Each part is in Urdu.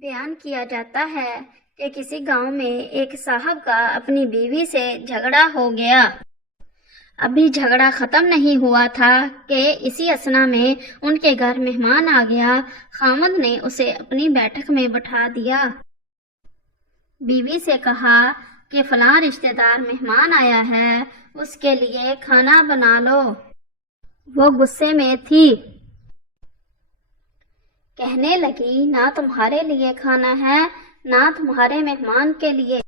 بیان کیا جاتا ہے کہ کسی گاؤں میں ایک صاحب کا اپنی بیوی سے جھگڑا ہو گیا۔ ابھی جھگڑا ختم نہیں ہوا تھا کہ اسی اثنا میں ان کے گھر مہمان آ گیا۔ خاوند نے اسے اپنی بیٹھک میں بٹھا دیا۔ بیوی سے کہا کہ فلاں رشتہ دار مہمان آیا ہے، اس کے لیے کھانا بنا لو۔ وہ غصے میں تھی، کہنے لگی نہ تمہارے لیے کھانا ہے نہ تمہارے مہمان کے لیے۔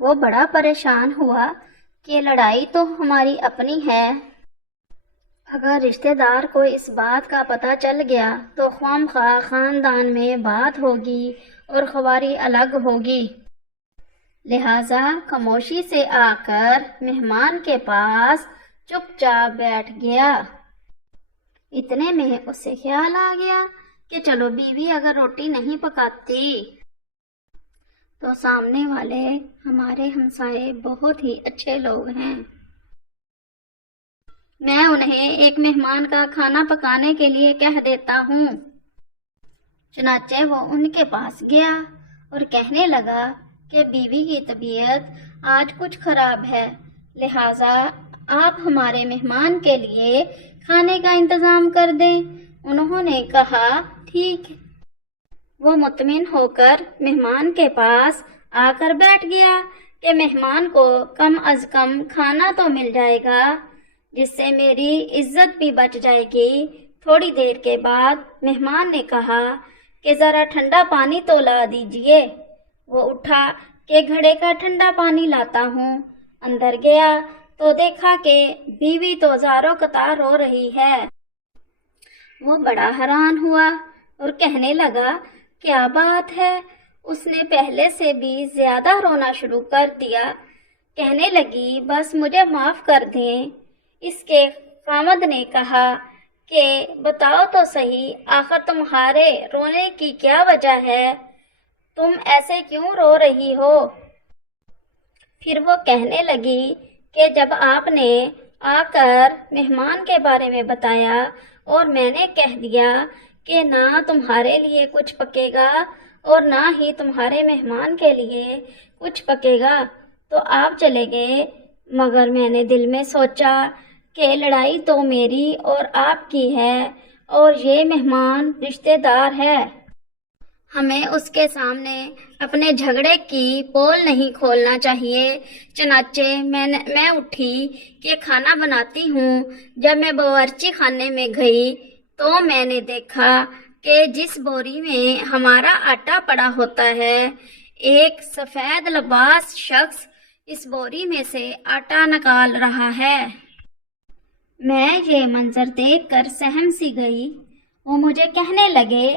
وہ بڑا پریشان ہوا کہ لڑائی تو ہماری اپنی ہے، اگر رشتہ دار کو اس بات کا پتہ چل گیا تو خواہ خاندان میں بات ہوگی اور خواری الگ ہوگی۔ لہذا خاموشی سے آ کر مہمان کے پاس چپ چاپ بیٹھ گیا۔ اتنے میں اسے خیال آ گیا کہ چلو بیوی اگر روٹی نہیں پکاتی تو سامنے والے ہمارے ہمسائے بہت ہی اچھے لوگ ہیں، میں انہیں ایک مہمان کا کھانا پکانے کے لیے کہہ دیتا ہوں۔ چنانچہ وہ ان کے پاس گیا اور کہنے لگا کہ بیوی کی طبیعت آج کچھ خراب ہے، لہذا آپ ہمارے مہمان کے لیے کھانے کا انتظام کر دیں۔ انہوں نے کہا ٹھیک۔ وہ مطمئن ہو کر مہمان کے پاس آ کر بیٹھ گیا کہ مہمان کو کم از کم کھانا تو مل جائے گا، جس سے میری عزت بھی بچ جائے گی۔ تھوڑی دیر کے بعد مہمان نے کہا کہ ذرا ٹھنڈا پانی تو لا دیجئے۔ وہ اٹھا کہ گھڑے کا ٹھنڈا پانی لاتا ہوں۔ اندر گیا تو دیکھا کہ بیوی تو زاروں قطار رو رہی ہے۔ وہ بڑا حیران ہوا اور کہنے لگا کیا بات ہے؟ اس نے پہلے سے بھی زیادہ رونا شروع کر دیا۔ کہنے لگی بس مجھے معاف کر دیں۔ اس کے خاوند نے کہا کہ بتاؤ تو صحیح، آخر تمہارے رونے کی کیا وجہ ہے؟ تم ایسے کیوں رو رہی ہو؟ پھر وہ کہنے لگی کہ جب آپ نے آ کر مہمان کے بارے میں بتایا اور میں نے کہہ دیا کہ نہ تمہارے لیے کچھ پکے گا اور نہ ہی تمہارے مہمان کے لیے کچھ پکے گا تو آپ چلے گئے، مگر میں نے دل میں سوچا کہ لڑائی تو میری اور آپ کی ہے اور یہ مہمان رشتہ دار ہے، ہمیں اس کے سامنے اپنے جھگڑے کی پول نہیں کھولنا چاہیے۔ چنانچہ میں اٹھی کہ کھانا بناتی ہوں۔ جب میں باورچی خانے میں گئی تو میں نے دیکھا کہ جس بوری میں ہمارا آٹا پڑا ہوتا ہے، ایک سفید لباس شخص اس بوری میں سے آٹا نکال رہا ہے۔ میں یہ منظر دیکھ کر سہم سی گئی۔ وہ مجھے کہنے لگے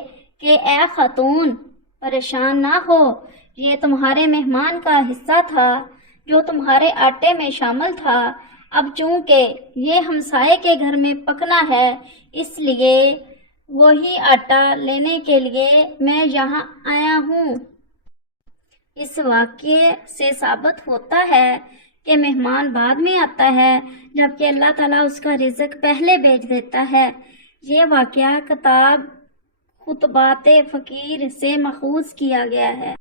کہ اے خاتون، پریشان نہ ہو، یہ تمہارے مہمان کا حصہ تھا جو تمہارے آٹے میں شامل تھا۔ اب چونکہ یہ ہمسائے کے گھر میں پکنا ہے، اس لیے وہی آٹا لینے کے لیے میں یہاں آیا ہوں۔ اس واقعے سے ثابت ہوتا ہے کہ مہمان بعد میں آتا ہے، جبکہ اللہ تعالیٰ اس کا رزق پہلے بھیج دیتا ہے۔ یہ واقعہ کتاب خطبات فقیر سے ماخوذ کیا گیا ہے۔